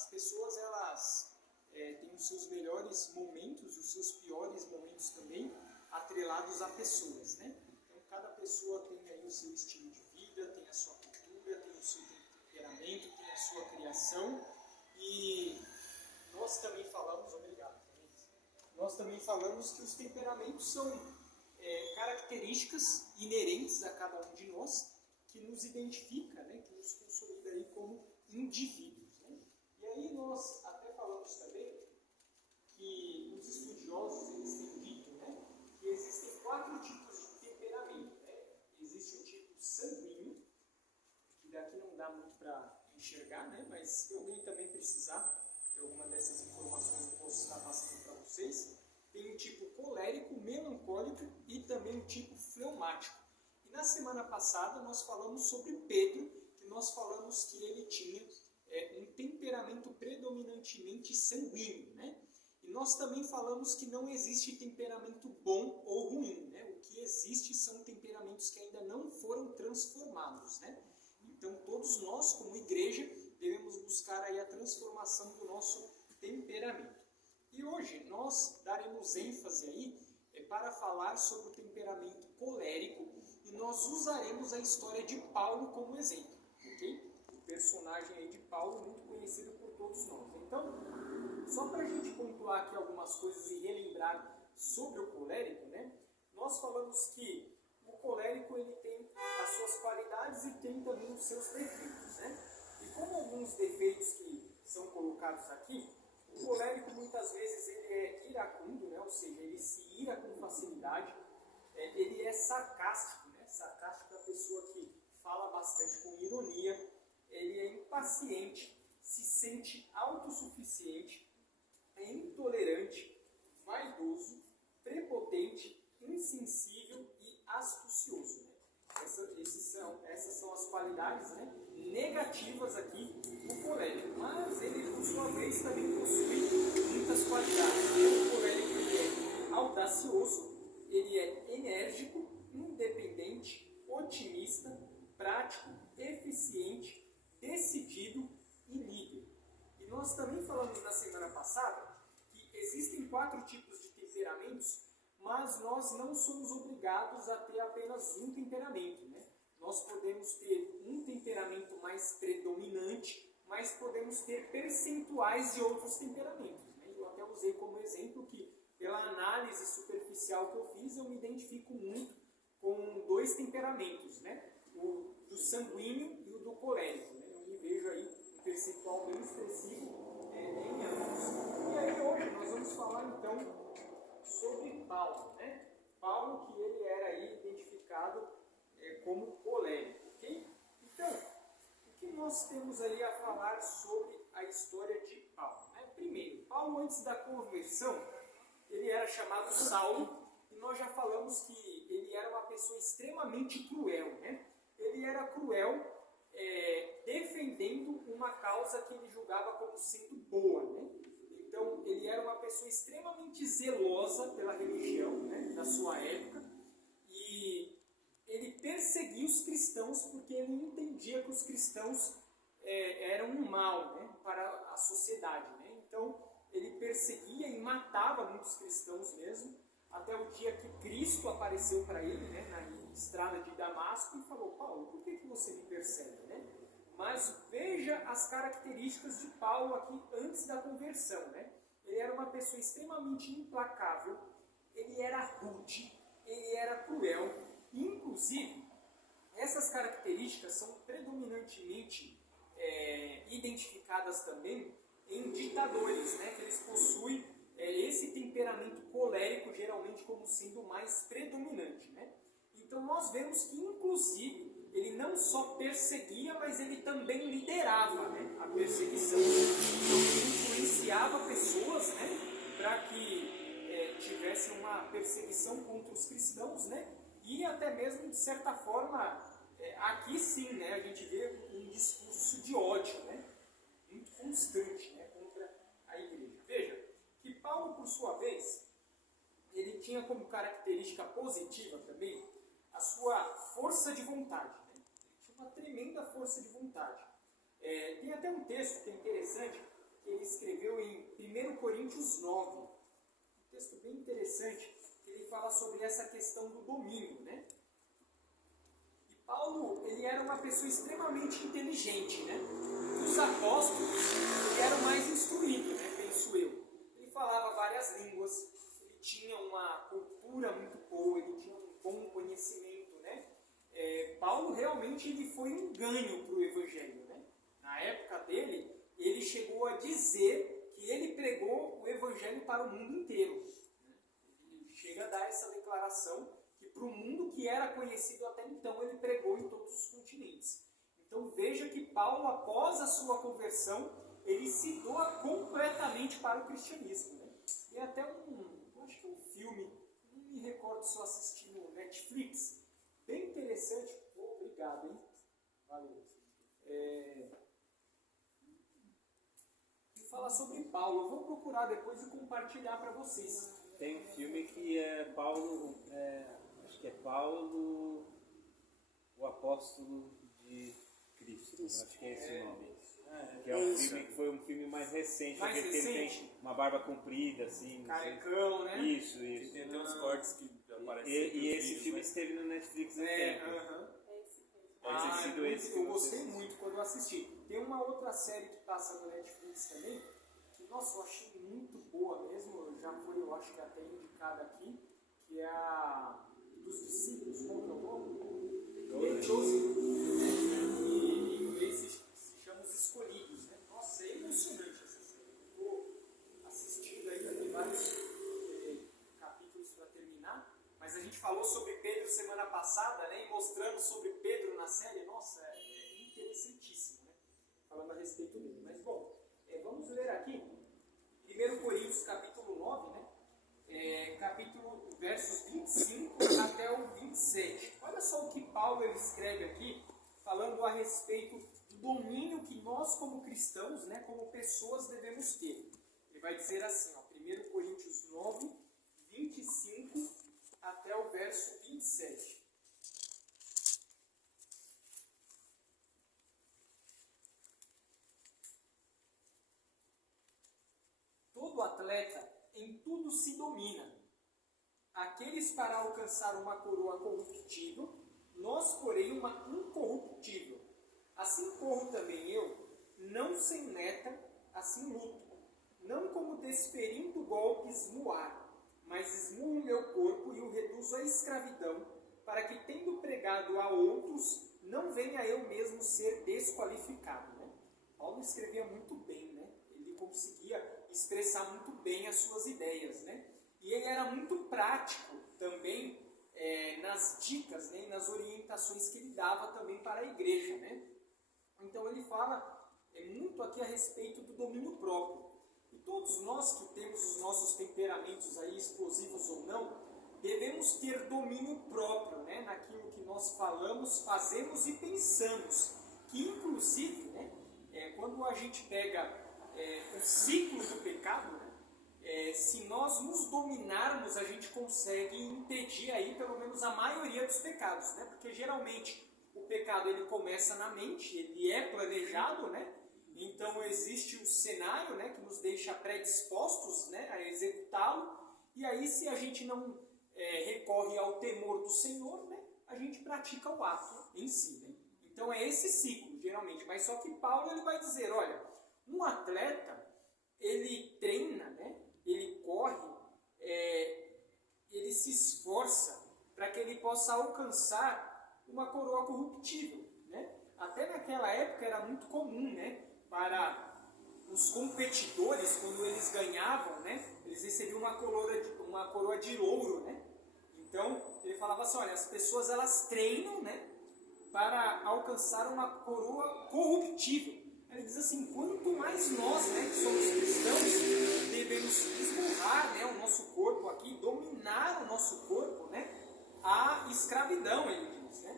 as pessoas elas têm os seus melhores momentos e os seus piores momentos também atrelados a pessoas, né? Então cada pessoa tem aí o seu estilo de vida, tem a sua cultura, tem o seu temperamento, tem a sua criação e nós também falamos, obrigado, nós também falamos que os temperamentos são características inerentes a cada um de nós que nos identifica, né, que nos consolida aí como indivíduos, né? E aí nós até falamos também que os estudiosos eles têm dito, né, que existem 4 tipos de temperamento, né? Existe o tipo sanguíneo, que daqui não dá muito para enxergar, né, mas se alguém também precisar de alguma dessas informações eu posso estar passando para vocês. Tem o tipo colérico, melancólico e também o tipo fleumático. E na semana passada nós falamos sobre Pedro, que nós falamos que ele tinha um temperamento predominantemente sanguíneo, né? E nós também falamos que não existe temperamento bom ou ruim, né? O que existe são temperamentos que ainda não foram transformados, né? Então todos nós, como igreja, devemos buscar aí a transformação do nosso temperamento. E hoje nós daremos ênfase aí para falar sobre o temperamento colérico e nós usaremos a história de Paulo como exemplo, ok? O personagem aí de Paulo muito conhecido por todos nós. Então, só para a gente pontuar aqui algumas coisas e relembrar sobre o colérico, né? Nós falamos que o colérico ele tem as suas qualidades e tem também os seus defeitos, né? E como alguns defeitos que são colocados aqui, o colérico muitas vezes ele é iracundo, né? Ou seja, ele se ira com facilidade, ele é sarcástico, né? Sarcástico é a pessoa que fala bastante com ironia, ele é impaciente, se sente autossuficiente, é intolerante, vaidoso, prepotente, insensível e astucioso, né? Essas são as qualidades, né, negativas aqui do colérico, mas ele, por sua vez, também possui muitas qualidades. O colérico ele é audacioso, ele é enérgico, independente, otimista, prático, eficiente, decidido e líder. E nós também falamos na semana passada que existem 4 tipos de temperamentos, mas nós não somos obrigados a ter apenas um temperamento, né? Nós podemos ter um temperamento mais predominante, mas podemos ter percentuais de outros temperamentos, né? Eu até usei como exemplo que, pela análise superficial que eu fiz, eu me identifico muito com 2 temperamentos, né? O do sanguíneo e o do colérico, né? Eu me vejo aí um percentual bem expressivo em ambos. E aí hoje nós vamos falar então sobre Paulo, né? Paulo que ele era aí identificado como colérico, ok? Então, o que nós temos aí a falar sobre a história de Paulo, né? Primeiro, Paulo antes da conversão, ele era chamado Saulo, e nós já falamos que ele era uma pessoa extremamente cruel, né? Ele era cruel defendendo uma causa que ele julgava como sendo boa, né? Então, ele era uma pessoa extremamente zelosa pela religião, né, da sua época, e ele perseguia os cristãos porque ele entendia que os cristãos eram um mal, né, para a sociedade, né? Então, ele perseguia e matava muitos cristãos mesmo, até o dia que Cristo apareceu para ele, né, na estrada de Damasco e falou: Paulo, por que você me persegue, né? Mas veja as características de Paulo aqui antes da conversão, né? Ele era uma pessoa extremamente implacável, ele era rude, ele era cruel, e inclusive essas características são predominantemente identificadas também em ditadores, né? Que eles possuem esse temperamento colérico geralmente como sendo mais predominante, né? Então nós vemos que inclusive ele não só perseguia, mas ele também liderava, né, a perseguição. Então ele influenciava pessoas, né, para que tivesse uma perseguição contra os cristãos, né, e até mesmo, de certa forma, aqui sim, né, a gente vê um discurso de ódio, né, muito constante, né, contra a igreja. Veja que Paulo, por sua vez, ele tinha como característica positiva também a sua força de vontade, né? Ele tinha uma tremenda força de vontade. Tem até um texto que é interessante, escreveu em 1 Coríntios 9. Um texto bem interessante, que ele fala sobre essa questão do domínio, né? E Paulo, ele era uma pessoa extremamente inteligente, né? Dos apóstolos, ele era o mais instruído, né? Penso eu. Ele falava várias línguas, ele tinha uma cultura muito boa, ele tinha um bom conhecimento, né? Paulo realmente ele foi um ganho para o evangelho, né? Na época dele, ele chegou a dizer que ele pregou o evangelho para o mundo inteiro. Ele chega a dar essa declaração que para o mundo que era conhecido até então, ele pregou em todos os continentes. Então veja que Paulo, após a sua conversão, ele se doa completamente para o cristianismo, né? E até eu acho que é um filme, não me recordo se eu assisti no Netflix, bem interessante. Obrigado, hein? Valeu. Fala sobre Paulo. Eu vou procurar depois e compartilhar para vocês. Tem um filme que é Paulo, acho que é Paulo, o apóstolo de Cristo. Acho que é esse o nome. Que é um filme que foi um filme mais recente. Mais recente? Tem uma barba comprida, assim. Carecão, né? Isso. Tem até uns cortes que aparecem. E esse filme esteve no Netflix há tempo. Pode ter sido esse que eu gostei muito quando eu assisti. Tem uma outra série que passa no Netflix também, que, nossa, eu achei muito boa mesmo, já foi, eu acho que até indicada aqui, que é a dos discípulos, qual que é o nome? Chosen. E em inglês se chama Os Escolhidos, né? Nossa, é emocionante essa série. Estou assistindo ainda, tem vários capítulos para terminar, mas a gente falou sobre Pedro semana passada, né? E mostrando sobre Pedro na série, nossa, é interessantíssimo, né? Falando a respeito dele. Mas, bom, vamos ler aqui, 1 Coríntios capítulo 9, né? Capítulo, versos 25 até o 27. Olha só o que Paulo ele escreve aqui, falando a respeito do domínio que nós, como cristãos, né, como pessoas, devemos ter. Ele vai dizer assim, ó, 1 Coríntios 9, 25 até o verso 27. Todo atleta em tudo se domina. Aqueles para alcançar uma coroa corruptível, nós, porém, uma incorruptível. Assim corro também eu, não sem meta, assim luto, não como desferindo golpes no ar, mas esmurro meu corpo e o reduzo à escravidão, para que, tendo pregado a outros, não venha eu mesmo ser desqualificado. Né? Paulo escrevia muito bem, né? Ele conseguia expressar muito bem as suas ideias, né? E ele era muito prático também nas dicas, né? Nas orientações que ele dava também para a igreja, né? Então ele fala muito aqui a respeito do domínio próprio. E todos nós que temos os nossos temperamentos aí, explosivos ou não, devemos ter domínio próprio, né? Naquilo que nós falamos, fazemos e pensamos. Que inclusive, né? Quando a gente pega o ciclo do pecado, né? Se nós nos dominarmos, a gente consegue impedir aí pelo menos a maioria dos pecados, né? Porque geralmente o pecado ele começa na mente, ele é planejado, né? Então existe um cenário, né, que nos deixa predispostos, né, a executá-lo, e aí se a gente não recorre ao temor do Senhor, né, a gente pratica o ato em si, né? Então é esse ciclo, geralmente. Mas só que Paulo ele vai dizer, olha, um atleta, ele treina, né, ele corre, ele se esforça para que ele possa alcançar uma coroa corruptível, né? Até naquela época era muito comum, né, para os competidores, quando eles ganhavam, né, eles recebiam uma coroa de ouro, né? Então, ele falava assim, olha, as pessoas elas treinam, né, para alcançar uma coroa corruptível. Ele diz assim, quanto mais nós, né, que somos cristãos, devemos esmurrar, né, o nosso corpo aqui, dominar o nosso corpo, né, a escravidão, ele diz, né?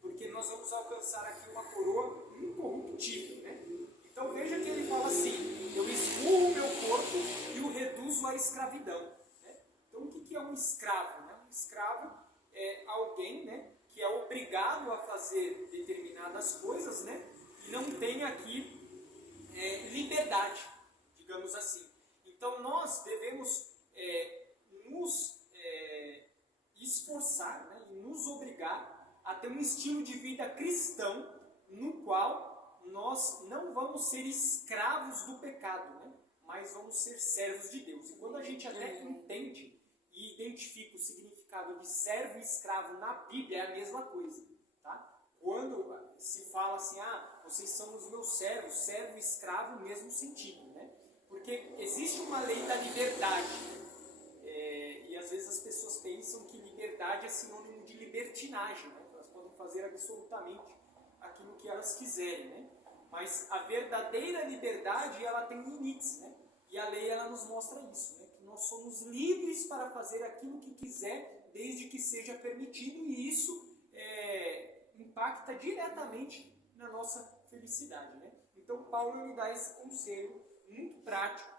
Porque nós vamos alcançar aqui uma coroa incorruptível, né? Então veja que ele fala assim, eu esmurro o meu corpo e o reduzo à escravidão, né? Então o que é um escravo, né? Um escravo é alguém, né, que é obrigado a fazer determinadas coisas, né, e não tem aqui liberdade, digamos assim. Então nós devemos nos esforçar, né, e nos obrigar a ter um estilo de vida cristão no qual nós não vamos ser escravos do pecado, né, mas vamos ser servos de Deus. E quando a gente até entende e identifica o significado de servo e escravo na Bíblia, é a mesma coisa. Tá? Quando se fala assim, vocês são os meus servos, servo e escravo no mesmo sentido, né? Porque existe uma lei da liberdade, e às vezes as pessoas pensam que liberdade é sinônimo de libertinagem, né? Elas podem fazer absolutamente aquilo que elas quiserem, né? Mas a verdadeira liberdade, ela tem limites, né? E a lei, ela nos mostra isso, né? Que nós somos livres para fazer aquilo que quiser, desde que seja permitido, e isso impacta diretamente na nossa felicidade, né? Então Paulo ele dá esse conselho muito prático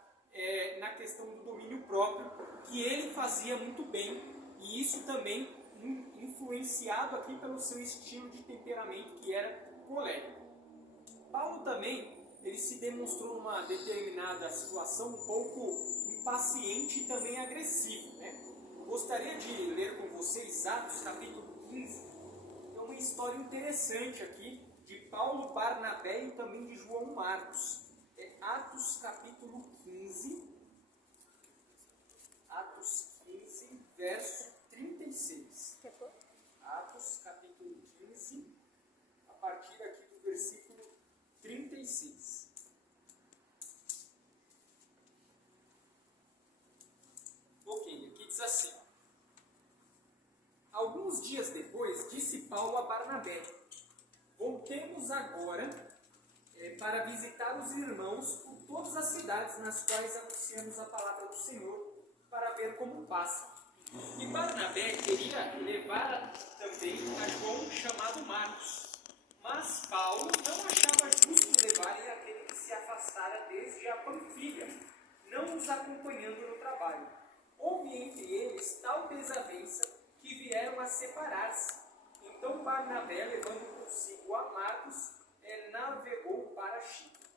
na questão do domínio próprio, que ele fazia muito bem, e isso também influenciado aqui pelo seu estilo de temperamento, que era colérico. Paulo também ele se demonstrou numa determinada situação um pouco impaciente e também agressivo, né? Gostaria de ler com vocês Atos capítulo 15. É uma história interessante aqui de Paulo, Barnabé e também de João Marcos. Atos capítulo 15. Atos 15, verso 36. Atos capítulo 15, a partir aqui do versículo 36. Ok, aqui diz assim: alguns dias depois, disse Paulo a Barnabé: voltemos agora para visitar os irmãos por todas as cidades nas quais anunciamos a palavra do Senhor, para ver como passa. E Barnabé queria levar também a João chamado Marcos. Mas Paulo não achava justo levarem aquele que se afastara desde a Panfilha, não os acompanhando no trabalho. Houve entre eles tal desavença que vieram a separar-se. Então Barnabé, levando consigo a Marcos, navegou para Chipre.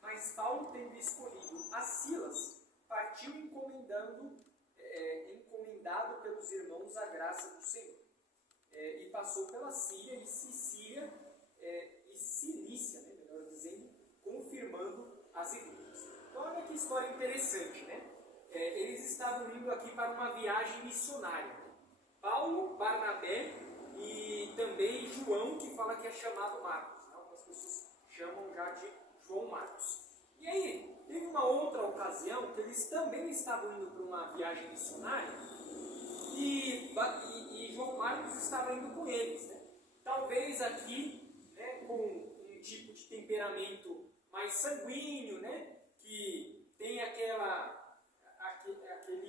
Mas Paulo, tendo escolhido a Silas, partiu encomendado pelos irmãos a graça do Senhor. E passou pela Síria e Sicília, e Cilícia, né, melhor dizendo, confirmando as igrejas. Então olha que história interessante, né? Eles estavam indo aqui para uma viagem missionária. Paulo, Barnabé e também João, que fala que é chamado Marcos. Né? Algumas pessoas chamam já de João Marcos. E aí, teve uma outra ocasião que eles também estavam indo para uma viagem missionária e João Marcos estava indo com eles. Né? Talvez aqui, né, com um tipo de temperamento mais sanguíneo, né, que tem aquele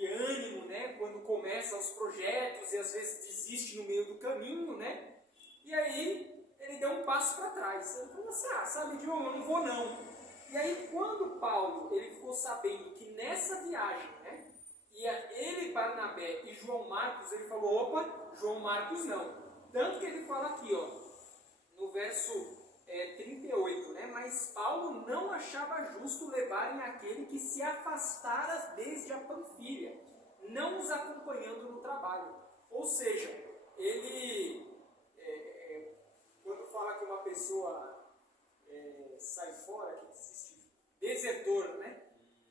ânimo, né, quando começa os projetos e às vezes desiste no meio do caminho, né? E aí ele deu um passo para trás. Ele falou assim: sabe, João, eu não vou não. E aí quando Paulo ele ficou sabendo que nessa viagem, né, ia ele, Barnabé e João Marcos, ele falou: opa, João Marcos não. Tanto que ele fala aqui, ó, no verso 38, né? Mas Paulo não achava justo levarem aquele que se afastara desde a Panfilha, não os acompanhando no trabalho. Ou seja, ele, quando fala que uma pessoa sai fora, que desiste, desertor, né?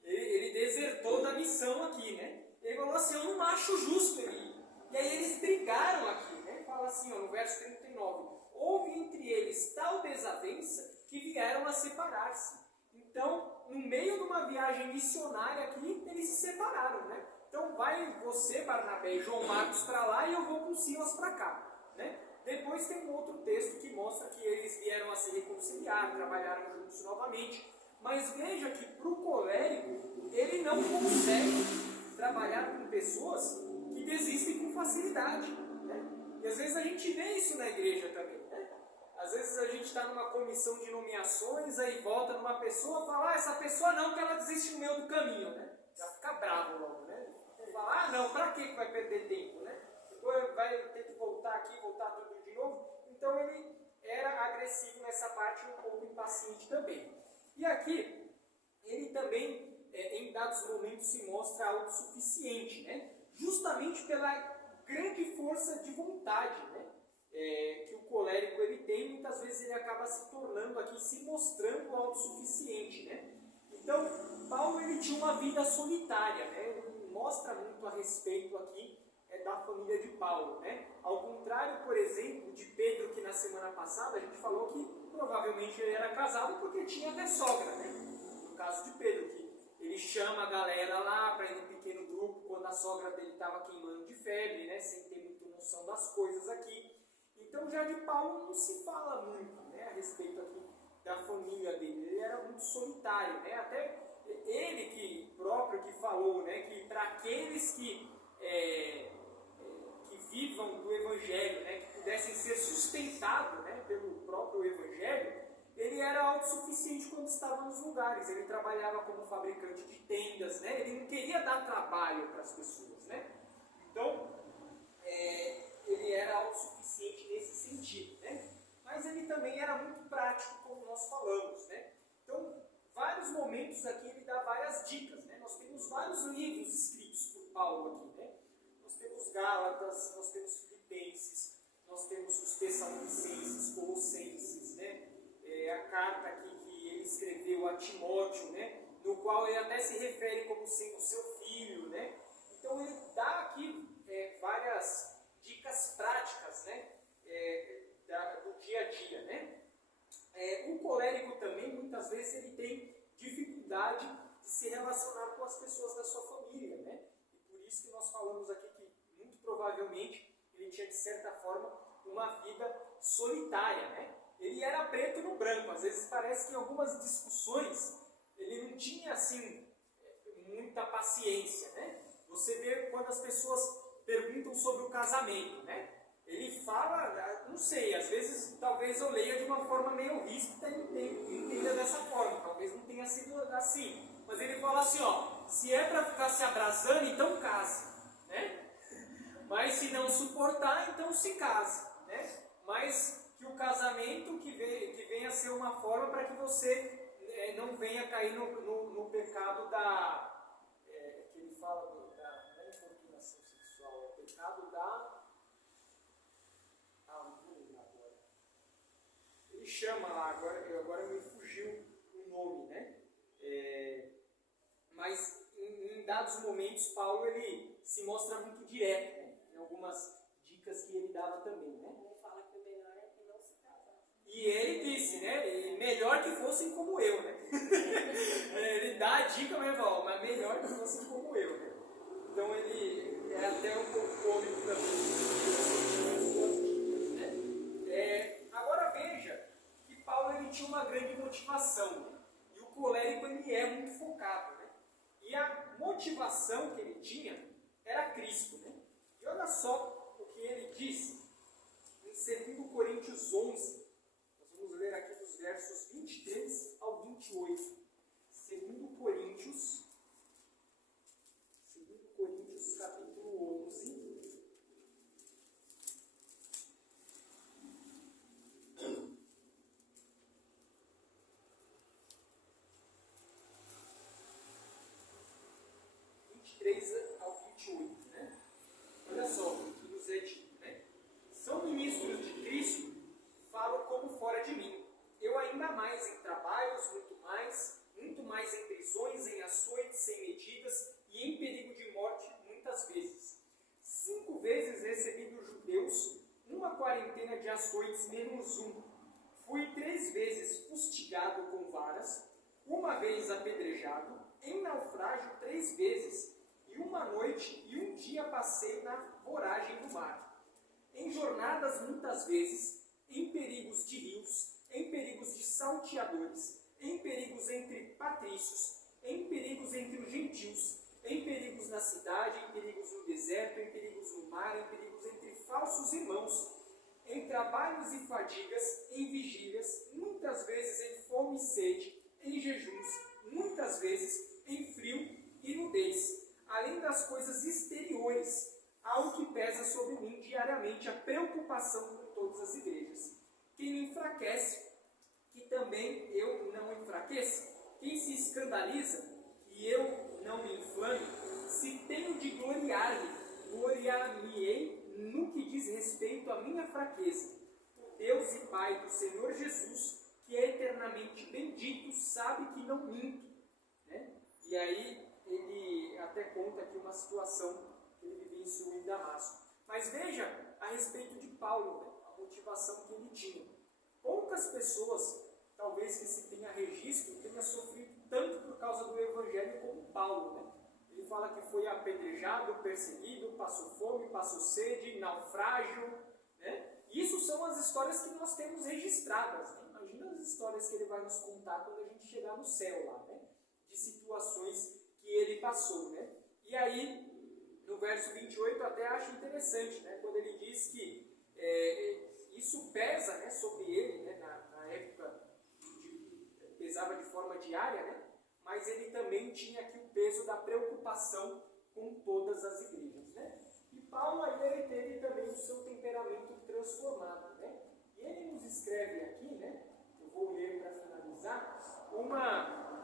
Ele desertou da missão aqui, né? Ele falou assim: eu não acho justo ele ir. E aí eles brigaram aqui, né? Fala assim, ó, no verso 39. Houve entre eles tal desavença que vieram a separar-se. Então, no meio de uma viagem missionária aqui, eles se separaram, né? Então, vai você, Barnabé e João Marcos para lá e eu vou com Silas para cá, né? Depois tem um outro texto que mostra que eles vieram a se reconciliar, trabalharam juntos novamente. Mas veja que para o colérico, ele não consegue trabalhar com pessoas que desistem com facilidade, né? E às vezes a gente vê isso na igreja também, né? Às vezes a gente está numa comissão de nomeações, aí volta numa pessoa e fala: essa pessoa não, que ela desiste no meio do caminho, né? Já fica bravo logo, né? Fala: não, para que vai perder tempo, né? Depois vai ter que voltar aqui, voltar tudo de novo. Então ele era agressivo nessa parte, um pouco impaciente também. E aqui, ele também, em dados momentos, se mostra autossuficiente, né? Justamente pela grande força de vontade, né? Que o colérico ele tem, muitas vezes ele acaba se tornando aqui, se mostrando autossuficiente, né? Então, Paulo ele tinha uma vida solitária, né? Ele mostra muito a respeito aqui da família de Paulo, né? Ao contrário, por exemplo, de Pedro, que na semana passada a gente falou que provavelmente ele era casado porque tinha até sogra, né? No caso de Pedro, que ele chama a galera lá para ir num pequeno grupo quando a sogra dele estava queimando de febre, né? Sem ter muita noção das coisas aqui. Então, já de Paulo não se fala muito, né? A respeito aqui da família dele. Ele era muito solitário, né? Até ele próprio que falou, né? Que para aqueles que vivam do Evangelho, né, que pudessem ser sustentados, né, pelo próprio Evangelho, ele era autossuficiente quando estava nos lugares. Ele trabalhava como fabricante de tendas, né, ele não queria dar trabalho para as pessoas. Né? Então, ele era autossuficiente nesse sentido. Né? Mas ele também era muito prático, como nós falamos. Né? Então, vários momentos aqui ele dá várias dicas. Né? Nós temos vários livros escritos por Paulo aqui. Né? Nós temos Gálatas, nós temos Filipenses, nós temos os Tessalonicenses, Colossenses, né? A carta aqui que ele escreveu a Timóteo, né? No qual ele até se refere como sendo seu filho. Né? Então ele dá aqui várias dicas práticas, né? Do dia a dia. Né? O colérico também, muitas vezes, ele tem dificuldade de se relacionar com as pessoas da sua família. Né? E por isso que nós falamos aqui que, muito provavelmente, ele tinha, de certa forma, uma vida solitária. Né? Ele era preto no branco. Às vezes parece que em algumas discussões ele não tinha, assim, muita paciência. Né? Você vê quando as pessoas perguntam sobre o casamento. Né? Ele fala, não sei, às vezes talvez eu leia de uma forma meio ríspida e entenda dessa forma. Talvez não tenha sido assim. Mas ele fala assim, ó, se é para ficar se abraçando, então case. Né? Mas se não suportar, então se case. Né? Mas que o casamento que venha a ser uma forma para que você não venha cair no pecado que ele fala da importunação sexual, é o pecado não vou lembrar agora. Ele chama lá, agora me fugiu o nome, né? Mas em dados momentos Paulo ele se mostra muito direto, né? Em algumas dicas que ele dava também, né? E ele disse, né? Melhor que fossem como eu, né? Ele dá a dica, mas melhor que fossem como eu, né? Então ele é até um pouco cômico também. Né? Agora veja que Paulo ele tinha uma grande motivação. Né? E o colérico ele é muito focado. Né? E a motivação que ele tinha era Cristo. Né? E olha só o que ele disse em 2 Coríntios 11. Vamos ler aqui dos versos 23 ao 28. 2 Coríntios, capítulo 11. Ao 28, né? Olha só o que nos é dito, né? São ministros de Cristo, falo como fora de mim. Eu ainda mais em trabalhos, muito mais em prisões, em açoites sem medidas e em perigo de morte muitas vezes. 5 vezes recebi dos judeus uma quarentena de açoites menos 1. Fui 3 vezes fustigado com varas, 1 vez apedrejado, em naufrágio 3 vezes, e 1 noite e 1 dia passei na voragem do mar. Em jornadas muitas vezes, em perigos de rios, em perigos de salteadores, em perigos entre patrícios, em perigos entre os gentios, em perigos na cidade, em perigos no deserto, em perigos no mar, em perigos entre falsos irmãos, em trabalhos e fadigas, em vigílias, muitas vezes em fome e sede, em jejuns, muitas vezes em frio e nudez, além das coisas exteriores, algo que pesa sobre mim diariamente, a preocupação com todas as igrejas. Quem me enfraquece, que também eu não enfraqueça. fraqueza? Quem se escandaliza que eu não me inflame? Se tenho de gloriar-me, gloriar-me-ei no que diz respeito à minha fraqueza. O Deus e Pai do Senhor Jesus, que é eternamente bendito, sabe que não minto. Né? E aí ele até conta aqui uma situação que ele vivenciou em Damasco. Mas veja a respeito de Paulo, né? A motivação que ele tinha. Poucas pessoas, talvez que se tenha registro, tenha sofrido tanto por causa do Evangelho como Paulo. Né? Ele fala que foi apedrejado, perseguido, passou fome, passou sede, naufrágio. Né? Isso são as histórias que nós temos registradas. Né? Imagina as histórias que ele vai nos contar quando a gente chegar no céu lá, né? De situações que ele passou. Né? E aí, no verso 28, até acho interessante, né? Quando ele diz que isso pesa, né, sobre ele, né? Na época pesava de forma diária, né? Mas ele também tinha aqui o peso da preocupação com todas as igrejas. Né? E Paulo aí ele teve também o seu temperamento transformado. Né? E ele nos escreve aqui, né? Eu vou ler para finalizar,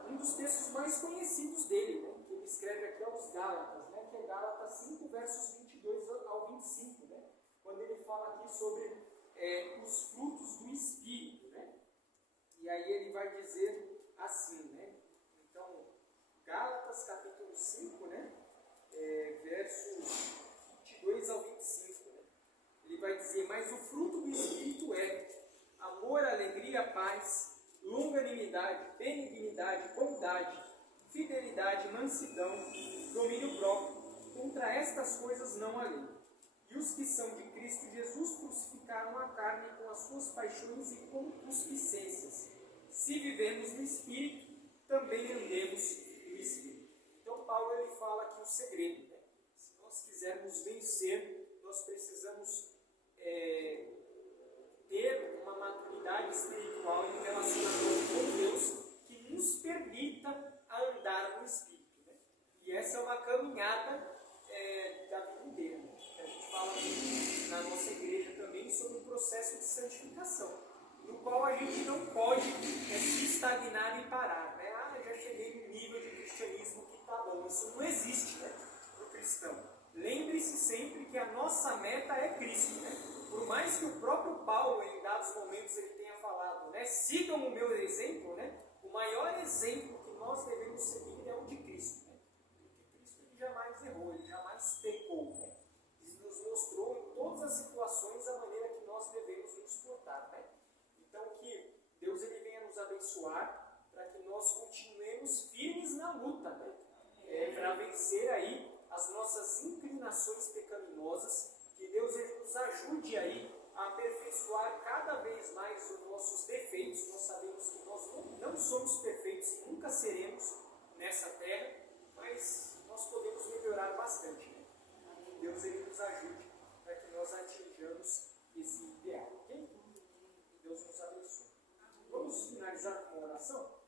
um dos textos mais conhecidos dele, né? Que ele escreve aqui aos Gálatas, né? Que é Gálatas 5, versos 22 ao 25, né? Quando ele fala aqui sobre os frutos do Espírito. Né? E aí ele vai dizer assim, né? Então, Gálatas capítulo 5, né? Versos 22 ao 25. Né? Ele vai dizer, mas o fruto do Espírito é amor, alegria, paz, longanimidade, benignidade, bondade, fidelidade, mansidão, domínio próprio. Contra estas coisas não há lei. E os que são de Cristo Jesus crucificaram a carne com as suas paixões e concupiscências. Se vivemos no Espírito, também andemos no Espírito. Então Paulo ele fala aqui o segredo. Né? Se nós quisermos vencer, nós precisamos ter uma maturidade espiritual em relacionamento com Deus que nos permita andar no Espírito. Né? E essa é uma caminhada da vida inteira. Né? A gente fala na nossa igreja também sobre o processo de santificação, no qual a gente não pode se estagnar e parar. Né? Já cheguei no nível de cristianismo que está bom. Isso não existe, né, para o cristão. Lembre-se sempre que a nossa meta é Cristo. Né? Por mais que o próprio Paulo, em dados momentos, ele tenha falado, né, sigam o meu exemplo, né? O maior exemplo que nós devemos seguir é o de Cristo. Né? Porque Cristo ele jamais errou, ele jamais pecou. Né? Ele nos mostrou em todas as situações a maneira que nós devemos nos portar. Né? Então que Deus ele venha nos abençoar para que nós continuemos firmes na luta, né? Para vencer aí as nossas inclinações pecaminosas, que Deus ele nos ajude aí a aperfeiçoar cada vez mais os nossos defeitos. Nós sabemos que nós não somos perfeitos e nunca seremos nessa terra, mas nós podemos melhorar bastante. Né? Que Deus ele nos ajude para que nós atinjamos esse ideal. Ok? Deus nos abençoe. Vamos finalizar com uma oração?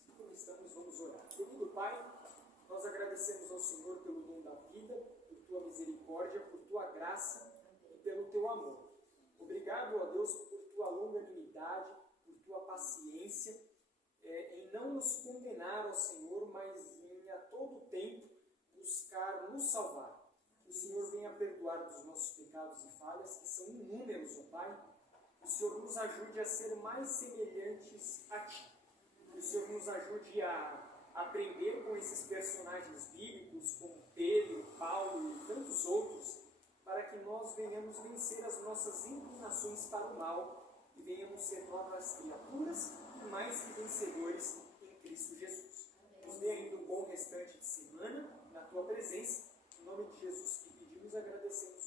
Assim como estamos, vamos orar. Querido Pai, nós agradecemos ao Senhor pelo dom da vida, por Tua misericórdia, por Tua graça e pelo Teu amor. Obrigado, ó Deus, por Tua longanimidade, por Tua paciência, em não nos condenar, ó Senhor, mas em a todo tempo buscar nos salvar. Que o Senhor venha perdoar dos nossos pecados e falhas, que são inúmeros, ó Pai. Que o Senhor nos ajude a ser mais semelhantes a Ti. Que o Senhor nos ajude a aprender com esses personagens bíblicos, como Pedro, Paulo e tantos outros, para que nós venhamos vencer as nossas inclinações para o mal e venhamos ser novas criaturas e mais que vencedores em Cristo Jesus. Nos dê ainda um bom restante de semana na Tua presença. Em nome de Jesus que pedimos, agradecemos.